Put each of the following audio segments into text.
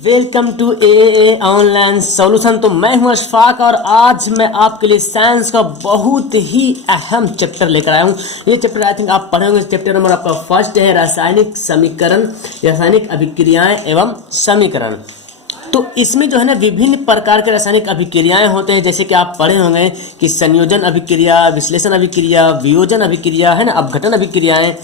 Welcome to a online solution. तो मैं हूं अशफाक और आज मैं आपके लिए साइंस का बहुत ही अहम चैप्टर लेकर आया हूं। ये चैप्टर आई थिंक आप पढ़ेंगे। चैप्टर नंबर आपका फर्स्ट है रासायनिक समीकरण, रासायनिक अभिक्रियाएं एवं समीकरण। तो इसमें जो है ना विभिन्न प्रकार के रासायनिक अभिक्रियाएं होते हैं, जैसे कि आप पढ़े होंगे कि संयोजन अभिक्रिया, विश्लेषण अभिक्रिया, वियोजन अभिक्रिया है ना, अपघटन अभिक्रियाएं,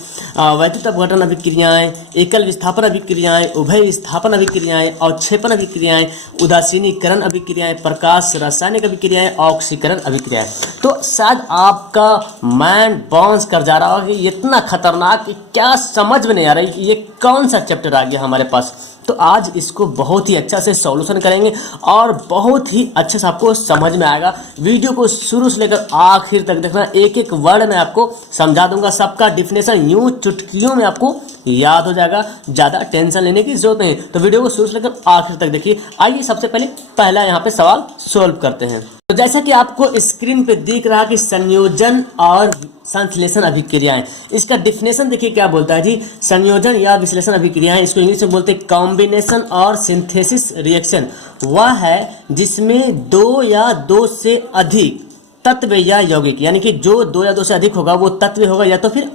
वैद्युत अपघटन अभिक्रियाएं, एकल विस्थापन अभिक्रियाएं, उभय विस्थापन अभिक्रियाएं, अवक्षेपण अभिक्रियाएं, उदासीनीकरण अभिक्रियाएं, प्रकाश रासायनिक अभिक्रियाएं, ऑक्सीकरण अभिक्रियाएं। तो शायद आपका माइंड बाउंस कर जा रहा होगा कि इतना खतरनाक कि क्या समझ में नहीं आ रहा है, ये कौन सा चैप्टर आ गया हमारे पास। तो आज इसको बहुत ही अच्छा से सॉल्यूशन करेंगे और बहुत ही अच्छे से आपको समझ में आएगा। वीडियो को शुरू से लेकर आखिर तक देखना, एक एक वर्ड मैं आपको समझा दूंगा। सबका डिफिनेशन यूं चुटकियों में आपको याद हो जाएगा, ज़्यादा टेंशन लेने की जरूरत नहीं। तो वीडियो को शुरू से लेकर आखिर तक देखिए। आइए सबसे पहले पहला यहाँ पे सवाल सोल्व करते हैं। तो जैसा कि आपको स्क्रीन पे दिख रहा कि संयोजन और संश्लेषण अभिक्रियाएं, इसका डिफिनेशन देखिए क्या बोलता है जी। संयोजन या विश्लेषण अभिक्रियाएं, इसको इंग्लिश में बोलते हैं कॉम्बिनेशन और सिंथेसिस रिएक्शन। वह है जिसमें दो या दो से अधिक तत्व या यौगिक, यानी कि जो दो या दो से अधिक होगा वो तत्व होगा या तो फिर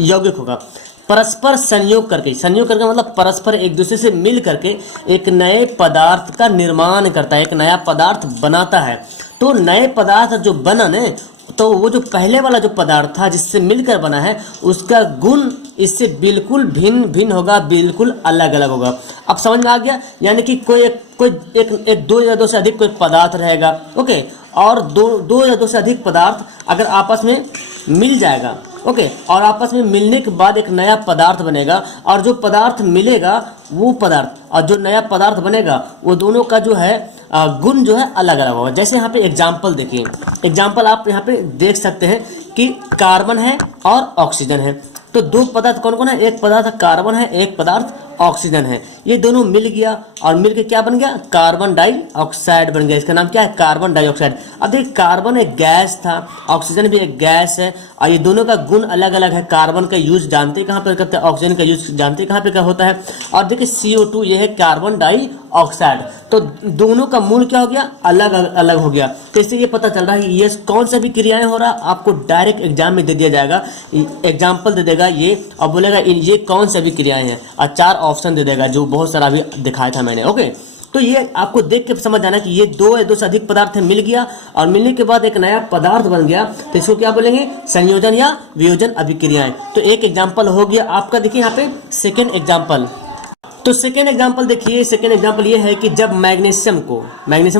यौगिक होगा, परस्पर संयोग करके मतलब परस्पर एक दूसरे से मिल करके एक नए पदार्थ का निर्माण करता है, एक नया पदार्थ बनाता है। तो नए पदार्थ जो बना न, तो वो जो पहले वाला जो पदार्थ था जिससे मिलकर बना है, उसका गुण इससे बिल्कुल भिन्न होगा, बिल्कुल अलग अलग होगा। अब समझ में आ गया। यानी कि कोई एक दो या दो से अधिक कोई पदार्थ रहेगा, ओके, और दो या दो से अधिक पदार्थ अगर आपस में मिल जाएगा, ओके, और आपस में मिलने के बाद एक नया पदार्थ बनेगा, और जो पदार्थ मिलेगा वो पदार्थ और जो नया पदार्थ बनेगा वो दोनों का जो है गुण जो है अलग अलग होगा। जैसे यहाँ पे एग्जाम्पल देखिए, एग्जाम्पल आप यहाँ पे देख सकते हैं कि कार्बन है और ऑक्सीजन है। तो दो पदार्थ कौन कौन है, एक पदार्थ कार्बन है, एक पदार्थ ऑक्सीजन है। ये दोनों मिल गया और मिलके क्या बन गया, कार्बन डाइऑक्साइड बन गया। इसका नाम क्या है, कार्बन डाइऑक्साइड। अब देखिए कार्बन एक गैस था, ऑक्सीजन भी एक गैस है, और ये दोनों का गुण अलग अलग है। कार्बन का यूज जानते हैं कहाँ पर करते हैं, ऑक्सीजन का यूज जानते हैं कहाँ पे क्या होता है। और देखिए CO2 ये है कार्बन डाइऑक्साइड। तो दोनों का मूल क्या हो गया, अलग अलग हो गया। तो इससे ये पता चल रहा है कि ये कौन सा भी क्रियाएं हो रहा है, आपको डायरेक्ट एग्जाम में दे दिया जाएगा, एग्जाम्पल दे देगा ये और बोलेगा ये कौन सा भी क्रियाएं हैं, और 4 ऑप्शन दे देगा जो बहुत सारा अभी दिखाया था मैंने, ओके। तो ये आपको देख के समझ आना कि ये दो या दो से अधिक पदार्थ मिल गया और मिलने के बाद एक नया पदार्थ बन गया, तो इसको क्या बोलेंगे, संयोजन या वियोजन अभिक्रियाएं। तो एक एग्जाम्पल हो गया आपका। देखिए यहाँ पे सेकेंड एग्जाम्पल। तो सेकेंड एग्जाम्पल देखिए, सेकेंड एग्जाम्पल ये है कि जब मैग्नीशियम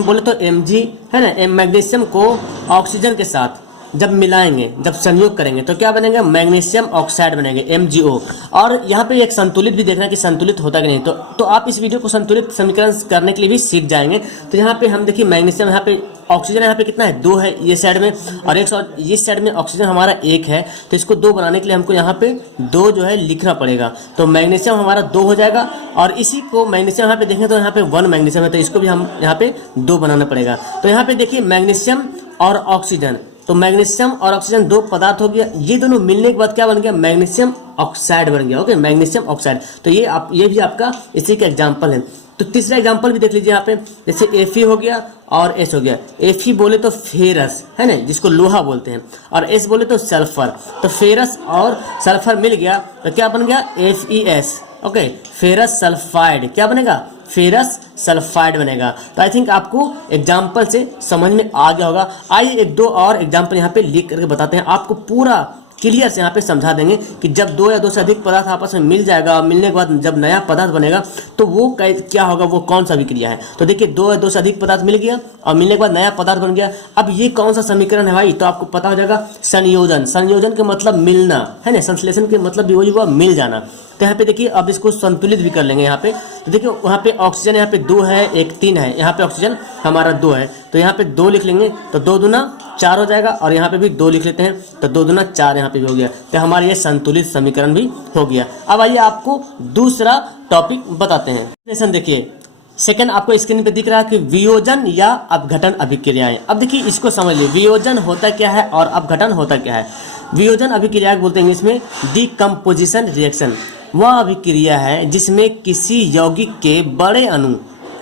बोले तो Mg है ना, मैग्नीशियम को ऑक्सीजन के साथ जब मिलाएंगे, जब संयोग करेंगे तो क्या बनेगा, मैग्नीशियम ऑक्साइड बनेंगे, MgO। और यहाँ पे एक संतुलित भी देखना कि संतुलित होता कि नहीं। तो आप इस वीडियो को संतुलित समीकरण करने के लिए भी सीख जाएंगे। तो यहाँ पे हम देखिए मैग्नीशियम, यहाँ पे ऑक्सीजन यहाँ पे कितना है, 2 है ये साइड में, और एक इस साइड में ऑक्सीजन हमारा 1 है। तो इसको 2 बनाने के लिए हमको यहाँ पे 2 जो है लिखना पड़ेगा। तो मैग्नीशियम हमारा 2 हो जाएगा, और इसी को मैग्नीशियम यहाँ पे देखें तो यहाँ पे 1 मैग्नीशियम है, तो इसको भी हम यहाँ पे 2 बनाना पड़ेगा। तो यहाँ पे देखिए मैग्नीशियम और ऑक्सीजन, तो मैग्नीशियम और ऑक्सीजन 2 पदार्थ हो गया। ये दोनों मिलने के बाद क्या बन गया, मैग्नीशियम ऑक्साइड बन गया, ओके, मैग्नीशियम ऑक्साइड। तो ये भी आपका इसी का एग्जांपल है। तो तीसरा एग्जांपल भी देख लीजिए यहाँ पे, जैसे Fe हो गया और S हो गया। Fe बोले तो फेरस है ना, जिसको लोहा बोलते हैं, और S बोले तो सल्फर। तो फेरस और सल्फर मिल गया तो क्या बन गया, FeS, ओके, फेरस सल्फाइड। क्या बनेगा, फेरस सल्फाइड बनेगा। तो आई थिंक आपको एग्जाम्पल से समझ में आ गया होगा। आइए एक दो और एग्जाम्पल यहाँ पे लिख करके बताते हैं, आपको पूरा क्लियर से यहाँ पे समझा देंगे कि जब 2 या 2 से अधिक पदार्थ आपस में मिल जाएगा, मिलने के बाद जब नया पदार्थ बनेगा तो वो क्या होगा, वो कौन सा अभिक्रिया है। तो देखिए 2 या 2 से अधिक पदार्थ मिल गया और मिलने के बाद नया पदार्थ बन गया। अब ये कौन सा समीकरण है भाई, तो आपको पता हो जाएगा, संयोजन। संयोजन के मतलब मिलना है ना, संश्लेषण के मतलब भी वही हुआ, मिल जाना। तो यहाँ पे देखिए अब इसको संतुलित भी कर लेंगे यहाँ पे। तो देखिए वहाँ पे ऑक्सीजन यहाँ पे 2 है, एक 3 है, यहाँ पे ऑक्सीजन हमारा 2 है, तो यहाँ पे 2 लिख लेंगे, तो 2 दूना 4 हो जाएगा, और यहाँ पे भी 2 लिख लेते हैं, तो 2 दूना 4 यहाँ पे भी हो गया। तो हमारा ये संतुलित समीकरण भी हो गया। अब आइए आपको दूसरा टॉपिक बताते हैं। देखिए सेकंड आपको स्क्रीन पे दिख रहा है कि वियोजन या अपघटन अभिक्रियाएं। अब देखिए इसको समझ लीजिए, वियोजन होता क्या है और अपघटन होता क्या है। वियोजन अभिक्रिया बोलते हैं इंग्लिश में डिकम्पोजिशन रिएक्शन। वह अभिक्रिया है जिसमें किसी यौगिक के बड़े अणु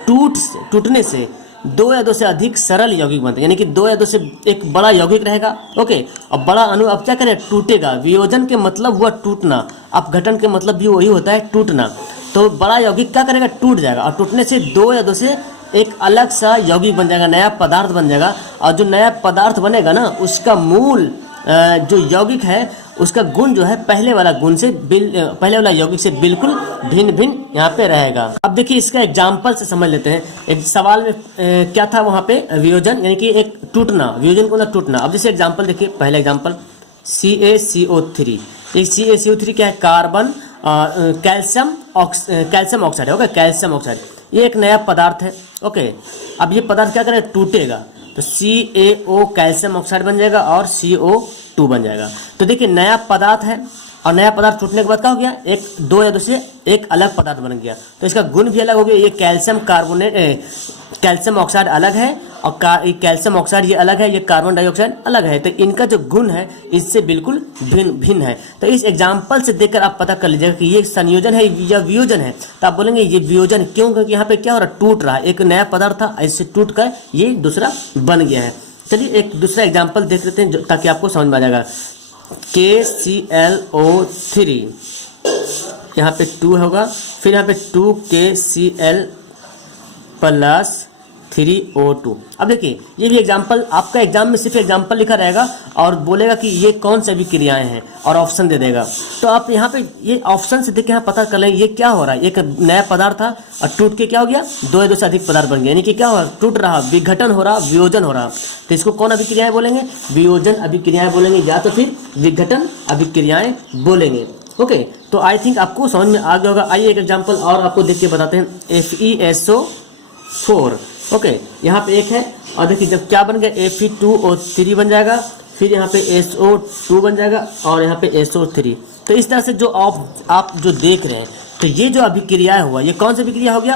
टूटने से दो या दो से अधिक सरल यौगिक बनते हैं, यानी कि दो या दो से एक बड़ा यौगिक रहेगा, ओके, और बड़ा अणु अब क्या करेगा, टूटेगा। वियोजन के मतलब हुआ टूटना, अपघटन के मतलब भी वही होता है, टूटना। तो बड़ा यौगिक क्या करेगा, टूट जाएगा, और टूटने से दो या दो से एक अलग सा यौगिक बन जाएगा, नया पदार्थ बन जाएगा। और जो नया पदार्थ बनेगा ना, उसका मूल जो यौगिक है उसका गुण जो है पहले वाला यौगिक से बिल्कुल भिन्न भिन्न यहाँ पे रहेगा। अब देखिए इसका एग्जाम्पल से समझ लेते हैं। एक सवाल में क्या था वहाँ पे, वियोजन यानी कि एक टूटना, वियोजन को मतलब टूटना। अब जैसे एग्जाम्पल देखिए, पहला एग्जाम्पल CaCO3। ये CaCO3 क्या है, कार्बन कैल्शियम ऑक्साइड है, ओके, कैल्शियम ऑक्साइड, ये एक नया पदार्थ है, ओके। अब ये पदार्थ क्या करेगा, टूटेगा, तो CaO कैल्शियम ऑक्साइड बन जाएगा और CO2 बन जाएगा। तो देखिए नया पदार्थ है, और नया पदार्थ टूटने के बाद क्या हो गया, एक दो या दो से एक अलग पदार्थ बन गया। तो इसका गुण भी अलग हो गया, ये कैल्शियम ऑक्साइड अलग है, और कैल्शियम ऑक्साइड ये अलग है, ये कार्बन डाइऑक्साइड अलग है। तो इनका जो गुण है इससे बिल्कुल भिन्न है। तो इस एग्जाम्पल से देखकर आप पता कर लीजिएगा कि ये संयोजन है या वियोजन है। तो आप बोलेंगे ये वियोजन क्यों, क्योंकि यहाँ पे क्या हो रहा है, टूट रहा है, एक नया पदार्थ था, इससे टूट कर ये दूसरा बन गया है। चलिए एक दूसरा एग्जाम्पल देख लेते हैं ताकि आपको समझ में आ जाएगा। KClO3, यहाँ पे 2 होगा, फिर यहाँ पे 2KCl + 3O2। अब देखिए ये भी एग्जाम्पल, आपका एग्जाम में सिर्फ एग्जाम्पल लिखा रहेगा और बोलेगा कि ये कौन सी अभिक्रियाएं हैं और ऑप्शन दे देगा। तो आप यहाँ पे ये ऑप्शन से देख के यहाँ पता कर लें ये क्या हो रहा है। एक नया पदार्थ था और टूट के क्या हो गया, दो या दो से अधिक पदार्थ बन गया, यानी कि क्या हो रहा, टूट रहा, विघटन हो रहा, वियोजन हो रहा। तो इसको कौन अभिक्रियाएं बोलेंगे, वियोजन अभिक्रियाएं बोलेंगे, या तो फिर विघटन अभिक्रियाएं बोलेंगे, ओके। तो आई थिंक आपको समझ में आ गया होगा। आइए एक एग्जाम्पल और आपको देख के बताते हैं। FeSO4, ओके, यहाँ पे एक है, और देखिए जब क्या बन गया, Fe2O3 बन जाएगा, फिर यहाँ पे SO2 बन जाएगा, और यहाँ पे SO3। तो इस तरह से जो आप जो देख रहे हैं, तो ये जो अभिक्रिया हुआ, ये कौन सी अभिक्रिया हो गया,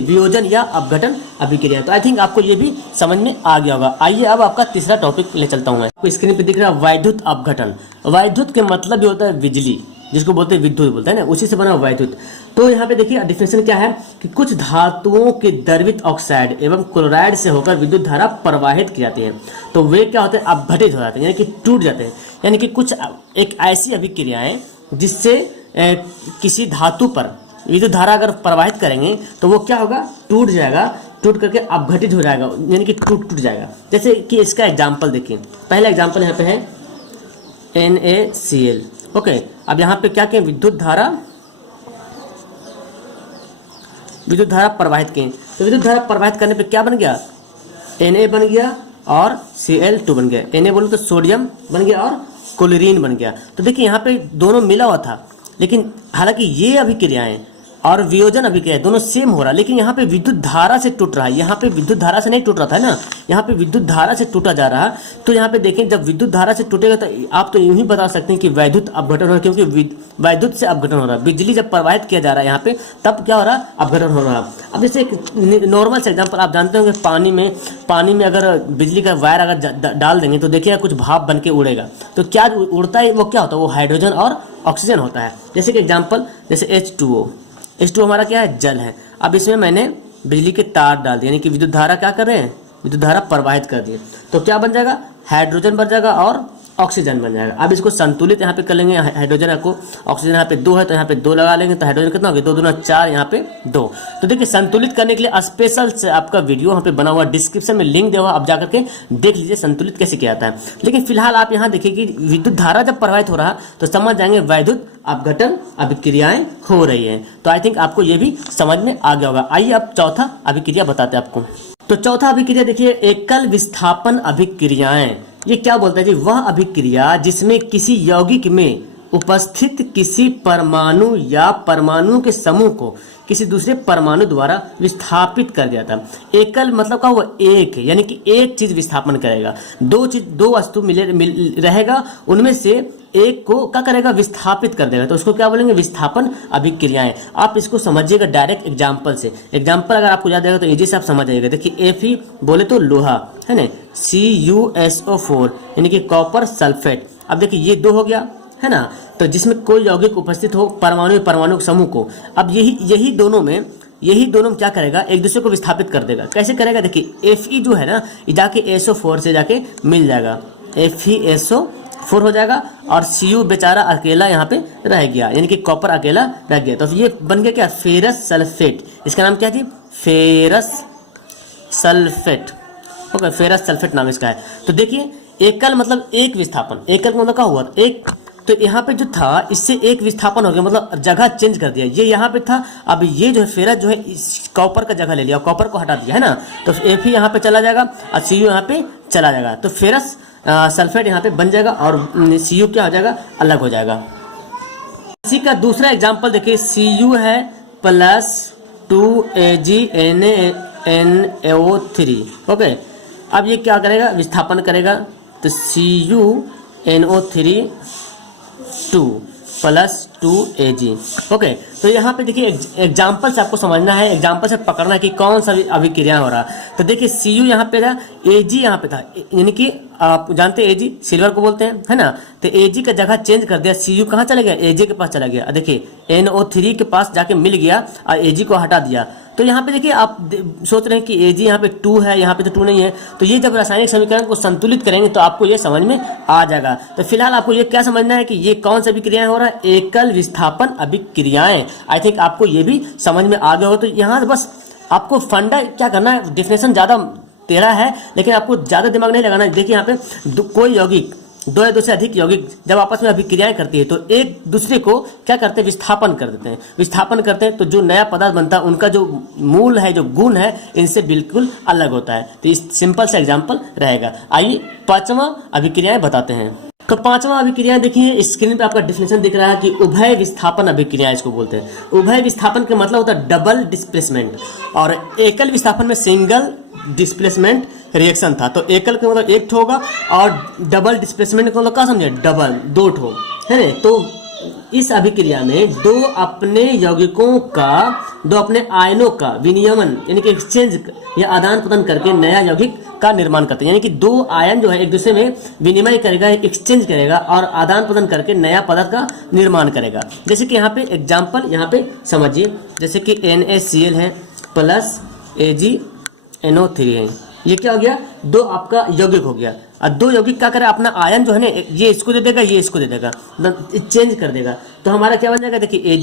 वियोजन या अपघटन अभिक्रिया। तो आई थिंक आपको ये भी समझ में आ गया होगा। आइए अब आपका तीसरा टॉपिक ले चलता हूँ मैं। आपको स्क्रीन पे दिख रहा है वैद्युत अपघटन। वैद्युत के मतलब ये होता है बिजली, जिसको बोलते हैं विद्युत बोलते हैं ना, उसी से बना वैद्युत। तो यहाँ पे देखिए डिफिनेशन क्या है कि कुछ धातुओं के द्रवित ऑक्साइड एवं क्लोराइड से होकर विद्युत धारा प्रवाहित की जाती है। तो वे क्या होते हैं, अपघटित हो जाते हैं, यानी कि टूट जाते हैं। यानी कि कुछ एक ऐसी अभिक्रियाएं जिससे किसी धातु पर विद्युत धारा अगर प्रवाहित करेंगे तो वो क्या होगा, टूट जाएगा, टूट करके अपघटित हो जाएगा, यानी कि टूट जाएगा। जैसे कि इसका एग्जाम्पल देखिए, पहला एग्जाम्पल यहाँ पे है NaCl, ओके। अब यहाँ पे क्या किए, विद्युत धारा प्रवाहित किए। तो विद्युत धारा प्रवाहित करने पे क्या बन गया, Na बन गया और Cl2 बन गया। Na बोलो तो सोडियम बन गया और क्लोरीन बन गया। तो देखिए यहाँ पे दोनों मिला हुआ था, लेकिन हालांकि ये अभिक्रियाएं और वियोजन अभिक्रिया दोनों सेम हो रहा है, लेकिन यहाँ पे विद्युत धारा से टूट रहा है। यहाँ पे विद्युत धारा से नहीं टूट रहा था ना, यहाँ पे विद्युत धारा से टूटा जा रहा है। तो यहाँ पे देखें, जब विद्युत धारा से टूटेगा तो आप तो यूं ही बता सकते हैं कि वैद्युत अपघटन हो रहा है, क्योंकि वैद्युत से अपघटन हो रहा है। बिजली जब प्रवाहित किया जा रहा है यहाँ पे, तब क्या हो रहा है, अपघटन हो रहा है। अब जैसे एक नॉर्मल से एग्जाम्पल, आप जानते होंगे पानी में अगर बिजली का वायर अगर डाल देंगे तो देखिएगा कुछ भाप बन के उड़ेगा। तो क्या उड़ता है, वो क्या होता है, वो हाइड्रोजन और ऑक्सीजन होता है। जैसे कि एग्जाम्पल, जैसे H2O हमारा क्या है, जल है। अब इसमें मैंने बिजली के तार डाल दिए, यानी कि विद्युत धारा क्या कर रहे हैं, विद्युत धारा प्रवाहित कर दिए। तो क्या बन जाएगा, हाइड्रोजन बन जाएगा और ऑक्सीजन बन जाएगा। अब इसको संतुलित यहाँ पे कर लेंगे, हाइड्रोजन को, ऑक्सीजन यहाँ पे 2 है तो यहाँ पे 2 लगा लेंगे, तो हाइड्रोजन कितना हो गया, 2 दूना 4, यहाँ पे 2। तो देखिए संतुलित करने के लिए स्पेशल से आपका वीडियो यहाँ पे बना हुआ, डिस्क्रिप्शन में लिंक दिया हुआ, आप जाकर के देख लीजिए संतुलित कैसे किया जाता है। लेकिन फिलहाल आप यहाँ देखिए कि विद्युत धारा जब प्रवाहित हो रहा तो समझ जाएंगे वैद्युत अपघटन अभिक्रियाएं हो रही है। तो आई थिंक आपको ये भी समझ में आ गया होगा। आइए अब चौथा अभिक्रिया बताते हैं आपको। तो चौथा अभिक्रिया देखिए, एकल विस्थापन अभिक्रियाएं। ये क्या बोलता है जी, वह अभिक्रिया जिसमें किसी यौगिक में उपस्थित किसी परमाणु या परमाणु के समूह को किसी दूसरे परमाणु द्वारा विस्थापित कर दिया था। एकल मतलब का वो एक, यानी कि एक चीज विस्थापन करेगा, दो वस्तु मिल रहेगा, उनमें से एक को क्या करेगा, विस्थापित कर देगा। तो उसको क्या बोलेंगे, विस्थापन अभिक्रियाएं। आप इसको समझिएगा डायरेक्ट एग्जाम्पल से। एग्जाम्पल अगर आपको याद आएगा तो इजी से आप समझ जाइएगा। देखिए Fe बोले तो लोहा है ना, CuSO4 यानी कि कॉपर सल्फेट। अब देखिए ये 2 हो गया है ना, तो जिसमें कोई यौगिक उपस्थित हो परमाणु के समूह को। अब यही दोनों में यही दोनों क्या करेगा, एक दूसरे को विस्थापित कर देगा। कैसे करेगा, देखिए Fe जो है ना ये जाके SO4 से जाके मिल जाएगा, FeSO4 हो जाएगा और Cu बेचारा अकेला यहाँ पे रह गया, यानी कि कॉपर अकेला रह गया। तो ये बन गया क्या, फेरस सल्फेट। इसका नाम क्या थी, ferrous sulphate. Okay, ferrous sulphate नाम इसका है। तो देखिए एकल मतलब एक विस्थापन, एकल का मतलब क्या हुआ, एक तो यहाँ पे जो था इससे एक विस्थापन हो गया, मतलब जगह चेंज कर दिया। ये यहाँ पे था, अब ये जो है फेरस जो है इस कॉपर का जगह ले लिया, कॉपर को हटा दिया है ना, तो Fe यहाँ पे चला जाएगा और Cu यहाँ पे चला जाएगा, तो फेरस सल्फेट यहाँ पे बन जाएगा और Cu क्या हो जाएगा, अलग हो जाएगा। इसी का दूसरा एग्जाम्पल देखिए, Cu है प्लस 2AgNaNO3। ओके, अब ये क्या करेगा, विस्थापन करेगा, तो CuNO3 2 प्लस 2Ag। ओके, तो यहाँ पे देखिए एग्जाम्पल से आपको समझना है, एग्जाम्पल से पकड़ना है कि कौन सा अभिक्रिया हो रहा है। तो देखिए Cu यहाँ पे था, Ag यहाँ पे था, यानी कि आप जानते हैं Ag सिल्वर को बोलते हैं, है ना, तो Ag का जगह चेंज कर दिया, Cu कहाँ चला गया, Ag के पास चला गया। देखिए NO3 के पास जाके मिल गया और Ag को हटा दिया। तो यहाँ पे देखिए आप सोच रहे हैं कि Ag यहाँ पे 2 है, यहाँ पे तो 2 नहीं है, तो ये जब रासायनिक समीकरण को संतुलित करेंगे तो आपको ये समझ में आ जाएगा। तो फिलहाल आपको ये क्या समझना है कि ये कौन सी अभिक्रियाएं हो रहा है, एकल विस्थापन अभिक्रियाएं। आई थिंक आपको ये भी समझ में आ गया हो। तो यहाँ बस आपको फंडा क्या करना है, डेफिनेशन ज़्यादा टेढ़ा है लेकिन आपको ज़्यादा दिमाग नहीं लगाना है। देखिए यहाँ पे कोई यौगिक, दो या दो से अधिक यौगिक जब आपस में अभिक्रियाएं करती है तो एक दूसरे को क्या करते हैं, विस्थापन कर देते हैं। विस्थापन करते हैं तो जो नया पदार्थ बनता है उनका जो मूल है, जो गुण है, इनसे बिल्कुल अलग होता है। तो इस सिंपल सा एग्जांपल रहेगा। आइए पांचवा अभिक्रियाएं बताते हैं। तो पांचवा अभिक्रिया देखिए, स्क्रीन पे आपका डिफिनेशन दिख रहा है कि उभय विस्थापन अभिक्रिया इसको बोलते हैं। उभय विस्थापन का मतलब होता है डबल डिस्प्लेसमेंट, और एकल विस्थापन में सिंगल डिस्प्लेसमेंट रिएक्शन था। तो एकल का मतलब एक ठो होगा और डबल डिस्प्लेसमेंट का मतलब क्या समझे, डबल, दो ठो, है ना। तो इस अभिक्रिया में दो अपने यौगिकों का, दो अपने आयनों का विनियमन यानी कि एक्सचेंज या आदान प्रदान करके नया यौगिक का निर्माण करते हैं। यानी कि दो आयन जो है एक दूसरे में विनिमय करेगा, एक्सचेंज करेगा और आदान प्रदान करके नया पदार्थ का निर्माण करेगा। जैसे कि यहाँ पे एग्जाम्पल यहाँ पे समझिए, जैसे कि NaCl है प्लस AgNO3 है। ये क्या हो गया, दो आपका यौगिक हो गया। और दो यौगिक क्या करे, अपना आयन जो है ना, ये इसको दे देगा, ये इसको दे देगा, चेंज कर देगा। तो हमारा क्या बन जाएगा, देखिए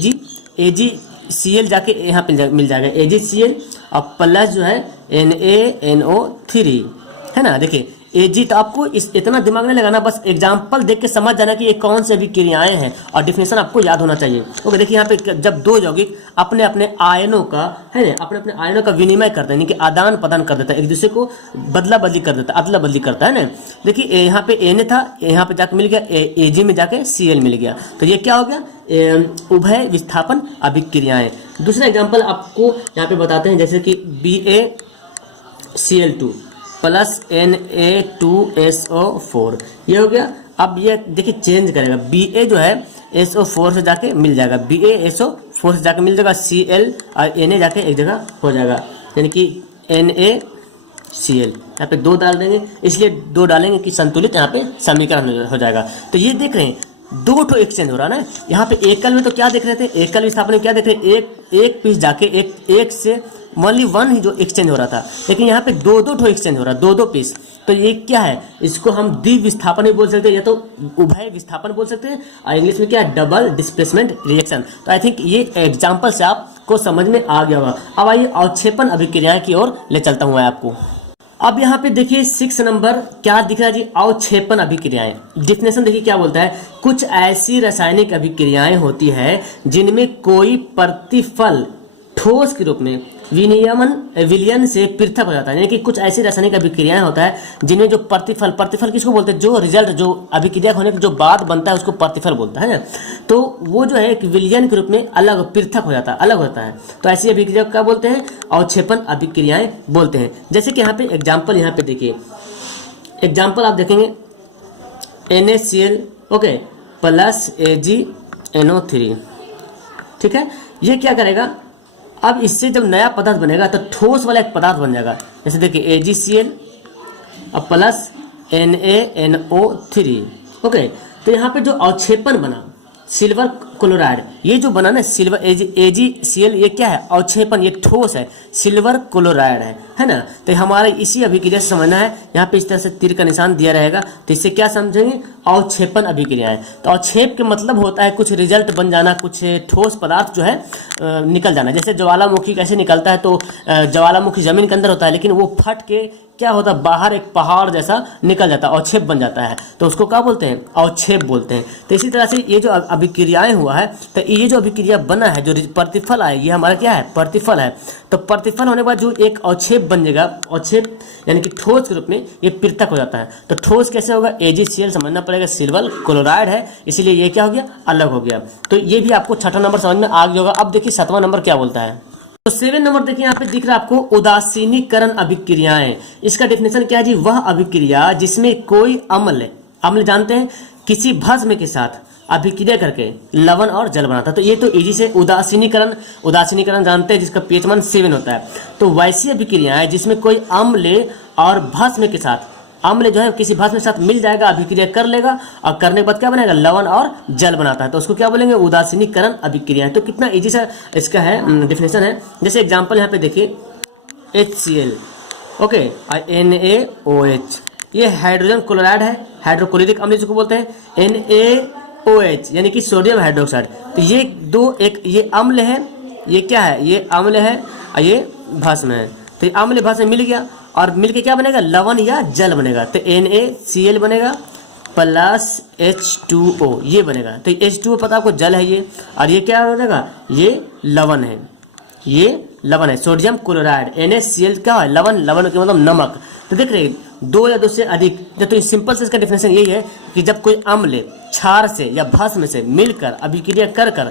AgCl जाके यहाँ पे मिल जाएगा AgCl और प्लस जो है NaNO3, है ना। देखिए Ag, तो आपको इतना दिमाग नहीं लगाना, बस एग्जाम्पल देख के समझ जाना कि ये कौन सी अभिक्रियाएं हैं और डिफिनेशन आपको याद होना चाहिए। ओके, देखिए यहाँ पे जब दो यौगिक अपने अपने आयनों का, है ना, अपने अपने आयनों का विनिमय करते हैं, यानी कि आदान प्रदान कर देता है, एक दूसरे को बदला बदली कर देता है, अदला बदली करता है ना। देखिए यहाँ पे Na था, यहाँ पे जाके मिल गया Ag में जाके Cl मिल गया, तो ये क्या हो गया, उभय विस्थापन अभिक्रियाएं। दूसरा एग्जाम्पल आपको यहाँ पे बताते हैं, जैसे कि BaCl2 प्लस Na2SO4, ये हो गया। अब ये देखिए चेंज करेगा, Ba जो है SO4 से जाके मिल जाएगा, BaSO4 से जाके मिल जाएगा, Cl और Na जाके एक जगह हो जाएगा, यानी कि NaCl। यहाँ पे दो डाल देंगे, इसलिए दो डालेंगे कि संतुलित यहाँ पे समीकरण हो जाएगा। तो ये देख रहे हैं दो ठो एक्सचेंज हो रहा है ना। यहाँ पे एकल में तो क्या देख रहे थे, एकल विस्थापन में क्या देख रहे हैं, एक पीस जाके एक से ओनली वन ही जो एक्सचेंज हो रहा था, लेकिन यहाँ पे दो ठो एक्सचेंज हो रहा है, दो पीस। तो ये क्या है, इसको हम द्विविस्थापन भी बोल सकते हैं या तो उभय विस्थापन बोल सकते हैं, और इंग्लिश में क्या है, डबल डिस्प्लेसमेंट रिएक्शन। तो आई थिंक ये एग्जाम्पल से आपको समझ में आ गया होगा। अब आइए अवक्षेपण अभिक्रिया की ओर ले चलता हूँ आपको। अब यहाँ पे देखिए 6 नंबर क्या दिख रहा है जी, अवक्षेपण अभिक्रियाएं। डिफिनेशन देखिए क्या बोलता है, कुछ ऐसी रासायनिक अभिक्रियाएं होती है जिनमें कोई प्रतिफल ठोस के रूप में विलयन से पृथक हो जाता है। यानी कि कुछ ऐसी रासायनिक अभिक्रियाएं होता है जिनमें जो प्रतिफल किसको बोलते हैं, जो रिजल्ट, जो अभिक्रिया होने के जो बाद बनता है उसको प्रतिफल बोलता है ना। तो वो जो है एक विलयन के रूप में अलग पृथक हो जाता है, अलग होता है। तो ऐसी अभिक्रिया क्या बोलते हैं, अवक्षेपण अभिक्रियाएं बोलते हैं। जैसे कि यहाँ पे एग्जाम्पल, यहाँ पे देखिए एग्जाम्पल आप देखेंगे NaCl ओके प्लस AgNO3, ठीक है। ये क्या करेगा, अब इससे जब नया पदार्थ बनेगा तो ठोस वाला एक पदार्थ बन जाएगा। जैसे देखिए AgCl और प्लस NaNO3, ओके। तो यहाँ पे जो अवक्षेपण बना, सिल्वर क्लोराइड, ये जो बना ना सिल्वर AgCl, ये क्या है? अवक्षेपण, ये ठोस है, सिल्वर क्लोराइड है ना। तो हमारा इसी अभिक्रिया से समझना है। यहाँ पे इस तरह से तीर का निशान दिया रहेगा, तो इससे क्या समझेंगे? अवक्षेपण अभिक्रियाएं। तो अवक्षेप के मतलब होता है कुछ रिजल्ट बन जाना, कुछ ठोस पदार्थ जो है निकल जाना। जैसे ज्वालामुखी कैसे निकलता है, तो ज्वालामुखी जमीन के अंदर होता है, लेकिन वो फट के क्या होता है, बाहर एक पहाड़ जैसा निकल जाता है, अवक्षेप बन जाता है, तो उसको क्या बोलते हैं? अवक्षेप बोलते हैं। तो इसी तरह से ये जो अभिक्रियाएं हुआ है, तो ये जो अभिक्रिया बना है, जो प्रतिफल आए, ये हमारा क्या है? प्रतिफल है। तो प्रतिफल होने के बाद जो एक अवक्षेप बन जाएगा, अवक्षेप यानी कि ठोस के रूप में ये पृथक हो जाता है। तो ठोस कैसे होगा? AgCl समझना पड़ेगा, सिल्वर क्लोराइड है, इसीलिए ये क्या हो गया? अलग हो गया। तो ये भी आपको छठा नंबर समझ में आ गया होगा। अब देखिए 7वां नंबर क्या बोलता है। तो 7 नंबर देखिए, यहाँ पे दिख रहा है आपको उदासीनीकरण अभिक्रियाएं। इसका डेफिनेशन क्या है जी? वह अभिक्रिया जिसमें कोई अम्ल जानते हैं, किसी भस्म के साथ अभिक्रिया करके लवण और जल बनाता है। तो ये तो इजी से उदासीनीकरण जानते हैं, जिसका pH मान 7 होता है। तो वैसी अभिक्रियाएं जिसमें कोई अम्ल और भस्म के साथ, अम्ल जो है किसी भस्म के साथ मिल जाएगा, अभिक्रिया कर लेगा, और करने के बाद क्या बनेगा? लवण और जल बनाता है, तो उसको क्या बोलेंगे? उदासीनीकरण अभिक्रियाएं। तो कितना इजी सा इसका है डेफिनेशन है। जैसे एग्जांपल यहाँ पे देखिए, HCl, ओके, NaOH, ये हाइड्रोजन क्लोराइड है, हाइड्रोक्लोरिक अम्ल जिसको बोलते हैं। NaOH यानी कि सोडियम हाइड्रोक्साइड। तो ये ये अम्ल है, ये क्या है? ये अम्ल है और ये भस्म है। तो ये अम्ल भस्म मिल गया, और मिलके क्या बनेगा? लवण या जल बनेगा। तो NaCl बनेगा प्लस H2O, ये बनेगा। तो H2O पता आपको जल है ये, और ये क्या हो जाएगा? ये लवण है, ये लवण है, सोडियम क्लोराइड। NaCl क्या है? लवण, लवण के मतलब नमक। तो देख रहे दो या दो से अधिक, तो सिंपल से इसका डेफिनेशन यही है कि जब कोई अम्ल क्षार से या भस्म से मिलकर अभिक्रिया कर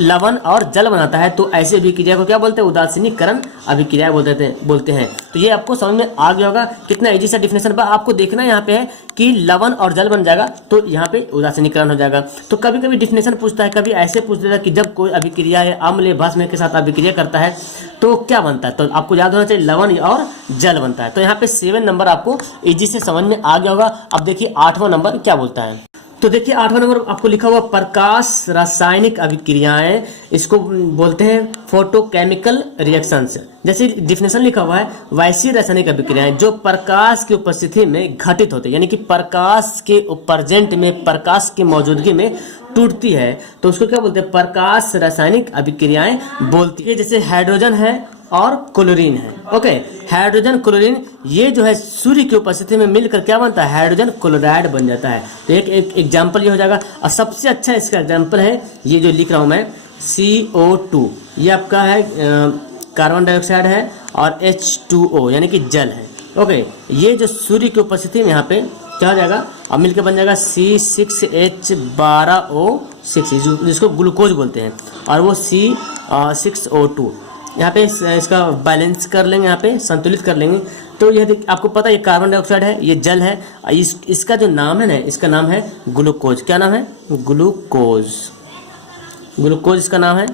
लवण और जल बनाता है, तो ऐसे अभिक्रिया को क्या बोलते हैं? उदासीनीकरण अभिक्रिया बोलते हैं। तो ये आपको समझ में आ गया होगा, कितना इजी सा डेफिनेशन। पर आपको देखना यहाँ पे है कि लवण और जल बन जाएगा, तो यहाँ पे उदासीनीकरण हो जाएगा। तो कभी कभी डेफिनेशन पूछता है, कभी ऐसे पूछ देता है कि जब कोई अभिक्रिया है अम्ल भस्म के साथ अभिक्रिया करता है तो क्या बनता है? तो आपको याद होना चाहिए लवण और जल बनता है। तो यहाँ पे 7 नंबर आपको इजी से समझ में आ गया होगा। अब देखिए 8वां नंबर क्या बोलता है। तो देखिए 8वां नंबर आपको लिखा हुआ प्रकाश रासायनिक अभिक्रियाएं, इसको बोलते हैं फोटोकेमिकल रिएक्शंस। जैसे डिफिनेशन लिखा हुआ है, वैसी रासायनिक अभिक्रियाएं जो प्रकाश की उपस्थिति में घटित होते हैं, यानी कि प्रकाश के प्रेजेंट में, प्रकाश की मौजूदगी में टूटती है, तो उसको क्या बोलते हैं? प्रकाश रासायनिक अभिक्रियाएं बोलती है। जैसे हाइड्रोजन है और क्लोरीन है, ओके, हाइड्रोजन क्लोरीन, ये जो है सूर्य की उपस्थिति में मिलकर क्या बनता है? हाइड्रोजन क्लोराइड बन जाता है। तो एक एग्जाम्पल ये हो जाएगा। और सबसे अच्छा इसका एग्जाम्पल है ये जो लिख रहा हूँ मैं, CO2, ये आपका है कार्बन डाइऑक्साइड है, और H2O यानी कि जल है, ओके। ये जो सूर्य की उपस्थिति में यहाँ पे क्या हो जाएगा? अब मिलकर बन जाएगा C6H12O6, जिसको ग्लूकोज बोलते हैं, और वो C6O2। यहाँ पे इसका बैलेंस कर लेंगे, यहाँ पे संतुलित कर लेंगे। तो यह आपको पता है ये कार्बन डाइऑक्साइड है, ये जल है, इसका जो नाम है ना, इसका नाम है ग्लूकोज। क्या नाम है? ग्लूकोज, ग्लूकोज इसका नाम है,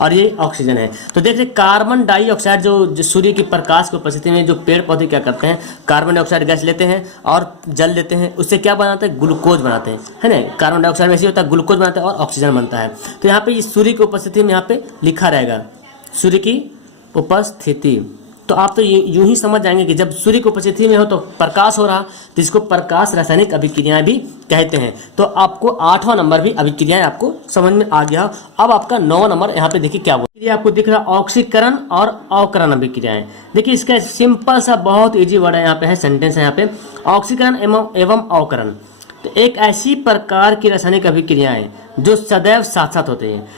और ये ऑक्सीजन है। तो देखिए कार्बन डाइऑक्साइड जो सूर्य की प्रकाश की उपस्थिति में जो पेड़ पौधे क्या करते हैं? कार्बन डाइऑक्साइड गैस लेते हैं और जल लेते हैं, उससे क्या बनाते हैं? ग्लूकोज बनाते हैं, है ना। कार्बन डाइऑक्साइड वैसे होता है, ग्लूकोज बनाते हैं और ऑक्सीजन बनता है। तो यहाँ पे सूर्य की उपस्थिति में यहाँ पे लिखा रहेगा सूर्य की उपस्थिति। तो आप तो यूं ही समझ जाएंगे कि जब सूर्य की उपस्थिति में हो तो प्रकाश हो रहा, तो इसको प्रकाश रासायनिक अभिक्रियाएं भी कहते हैं। तो आपको 8वां नंबर भी अभिक्रियाएं आपको समझ में आ गया। अब आपका 9वां नंबर यहाँ पे देखिए क्या बोल, आपको दिख रहा है ऑक्सीकरण और अवकरण अभिक्रियाएं। देखिए इसका सिंपल सा बहुत इजी वर्ड है, यहाँ पे है सेंटेंस है यहाँ पे, ऑक्सीकरण एवं अवकरण। तो एक ऐसी प्रकार की रासायनिक अभिक्रियाएं जो सदैव साथ साथ होते हैं,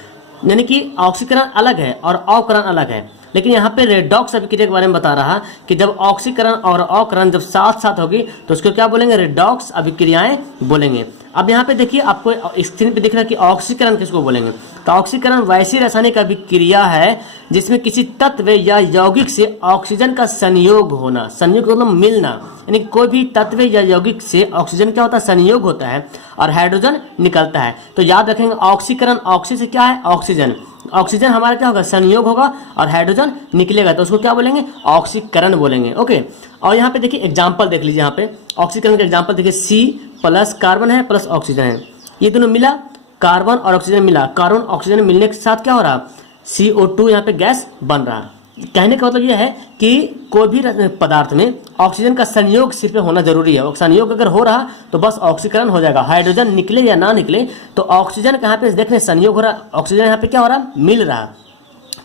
यानी कि ऑक्सीकरण अलग है और अवकरण अलग है। लेकिन यहाँ पे रेडॉक्स अभिक्रिया के बारे में बता रहा कि जब ऑक्सीकरण और अवकरण जब साथ साथ होगी तो उसको क्या बोलेंगे? रेडॉक्स अभिक्रियाएं बोलेंगे। अब यहाँ पे देखिए आपको स्क्रीन पे दिख रहा है कि ऑक्सीकरण किसको बोलेंगे? तो ऑक्सीकरण वैसी रासायनिक अभिक्रिया है जिसमें किसी तत्व या यौगिक से ऑक्सीजन का संयोग होना, संयोग मतलब मिलना, यानी कोई भी तत्व या यौगिक से ऑक्सीजन क्या होता है? संयोग होता है और हाइड्रोजन निकलता है। तो याद रखेंगे ऑक्सीकरण, ऑक्सी से क्या है? ऑक्सीजन, ऑक्सीजन हमारा क्या होगा? संयोग होगा और हाइड्रोजन निकलेगा, तो उसको क्या बोलेंगे? ऑक्सीकरण बोलेंगे, ओके। और यहाँ पे देखिए एग्जांपल देख लीजिए, यहाँ पे ऑक्सीकरण का एग्जांपल देखिए, C प्लस कार्बन है प्लस ऑक्सीजन है, ये दोनों मिला कार्बन और ऑक्सीजन मिला, कार्बन ऑक्सीजन मिलने के साथ क्या हो रहा, CO2 यहाँ पे गैस बन रहा। कहने का मतलब यह है कि कोई भी पदार्थ में ऑक्सीजन का संयोग सिर्फ होना जरूरी है। संयोग अगर हो रहा तो बस ऑक्सीकरण हो जाएगा। हाइड्रोजन निकले या ना निकले तो ऑक्सीजन का यहाँ पे देख रहे संयोग हो रहा, ऑक्सीजन यहाँ पे क्या हो रहा, मिल रहा।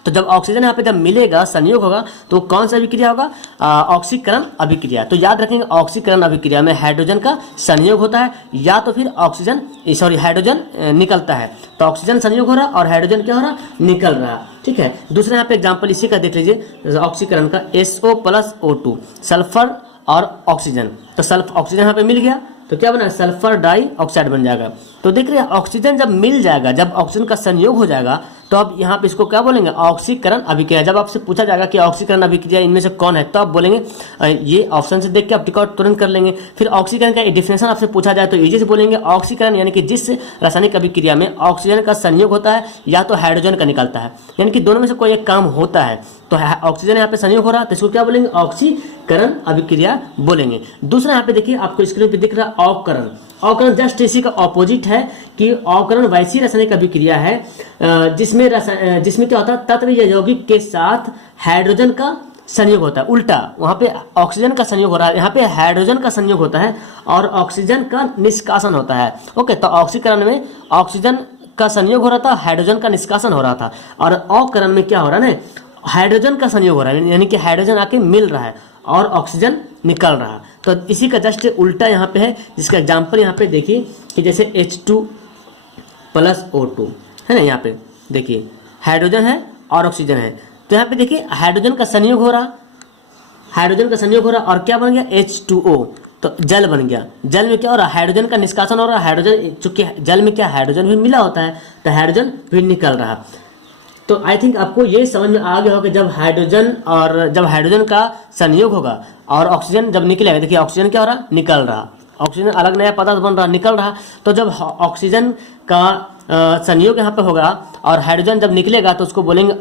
तो जब ऑक्सीजन यहाँ पे जब मिलेगा, संयोग होगा, तो कौन सा अभिक्रिया होगा, ऑक्सीकरण अभिक्रिया। तो याद रखेंगे ऑक्सीकरण अभिक्रिया में हाइड्रोजन का संयोग होता है या तो फिर ऑक्सीजन हाइड्रोजन निकलता है। तो ऑक्सीजन संयोग हो रहा और हाइड्रोजन क्या हो रहा, निकल रहा। ठीक है, दूसरा यहाँ पे एग्जाम्पल इसी का देख लीजिए, ऑक्सीकरण का SO+O2, सल्फर और ऑक्सीजन। तो सल्फर ऑक्सीजन यहाँ पे मिल गया तो क्या बना, सल्फर डाइऑक्साइड बन जाएगा। तो देख रहे हैं ऑक्सीजन जब मिल जाएगा, जब ऑक्सीजन का संयोग हो जाएगा तो अब यहाँ पे इसको क्या बोलेंगे, ऑक्सीकरण अभिक्रिया। जब आपसे पूछा जाएगा कि ऑक्सीकरण अभिक्रिया इनमें से कौन है तो आप बोलेंगे ये ऑप्शन से देख के आप टिक आउट तुरंत कर लेंगे। फिर ऑक्सीकरण का डिफिनेशन आपसे पूछा जाए तो इजी से बोलेंगे ऑक्सीकरण यानी कि जिस रासायनिक अभिक्रिया में ऑक्सीजन का संयोग होता है या तो हाइड्रोजन का निकलता है, यानी कि दोनों में से कोई एक काम होता है। तो ऑक्सीजन यहाँ पे संयोग हो रहा है तो इसको क्या बोलेंगे, ऑक्सीकरण अभिक्रिया बोलेंगे। दूसरा यहाँ पे देखिए आपको स्क्रीन पे दिख रहा है अवकरण। अवकरण जस्ट इसी का ऑपोजिट है कि अवकरण वैसी रासायनिक अभिक्रिया है जिसमें क्या होता है, तत्व या यौगिक के साथ हाइड्रोजन का संयोग होता है। उल्टा वहां पे ऑक्सीजन का संयोग हो रहा है, यहाँ पे हाइड्रोजन का संयोग होता है और ऑक्सीजन का निष्कासन होता है। ओके, तो ऑक्सीकरण में ऑक्सीजन का संयोग हो रहा था, हाइड्रोजन का निष्कासन हो रहा था। और अवकरण में क्या हो रहा है ना, हाइड्रोजन का संयोग हो रहा है, यानी कि हाइड्रोजन आके मिल रहा है और ऑक्सीजन निकल रहा है। तो इसी का जस्ट उल्टा यहाँ पे है, जिसका एग्जाम्पल यहाँ पे देखिए कि जैसे H2+O2 है ना, यहाँ पे देखिए हाइड्रोजन है और ऑक्सीजन है। तो यहाँ पे देखिए हाइड्रोजन का संयोग हो रहा, और क्या बन गया, H2O, तो जल बन गया। जल में क्या हो रहा, हाइड्रोजन का निष्कासन हो रहा, हाइड्रोजन चूंकि जल में क्या हाइड्रोजन भी मिला होता है तो हाइड्रोजन भी निकल रहा। तो आई थिंक आपको ये समझ में आ गया होगा कि जब हाइड्रोजन का संयोग होगा और ऑक्सीजन जब निकलेगा, देखिए ऑक्सीजन क्या हो रहा, निकल रहा, ऑक्सीजन अलग नया पदार्थ बन रहा, निकल रहा। तो जब ऑक्सीजन का संयोग यहाँ पे होगा और हाइड्रोजन जब निकलेगा तो उसको बोलेंगे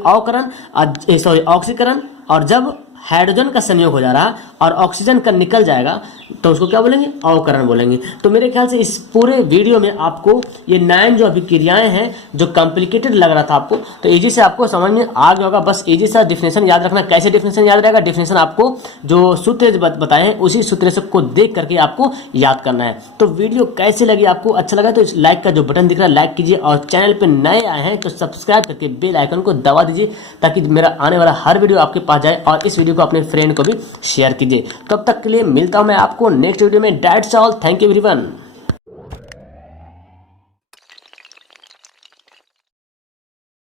ऑक्सीकरण। और जब हाइड्रोजन का संयोग हो जा रहा और ऑक्सीजन का निकल जाएगा तो उसको क्या बोलेंगे, अवकरण बोलेंगे। तो मेरे ख्याल से इस पूरे वीडियो में आपको ये 9 जो अभिक्रियाएं हैं जो कॉम्प्लिकेटेड लग रहा था आपको, तो इजी से आपको समझ में आ गया होगा। बस इजी सा डिफिनेशन याद रखना। कैसे डिफिनेशन याद रहेगा, डिफिनेशन आपको जो सूत्र बताए हैं उसी सूत्र से को देख करके आपको याद करना है। तो वीडियो कैसे लगी आपको, अच्छा लगा तो इस लाइक का जो बटन दिख रहा है लाइक कीजिए, और चैनल पर नए आए हैं तो सब्सक्राइब करके बेल आइकन को दबा दीजिए ताकि मेरा आने वाला हर वीडियो आपके पास जाए, और इस वीडियो को अपने फ्रेंड को भी शेयर कीजिए। तब तक के लिए मिलता हूं मैं आपको नेक्स्ट वीडियो में। That's all, thank you everyone.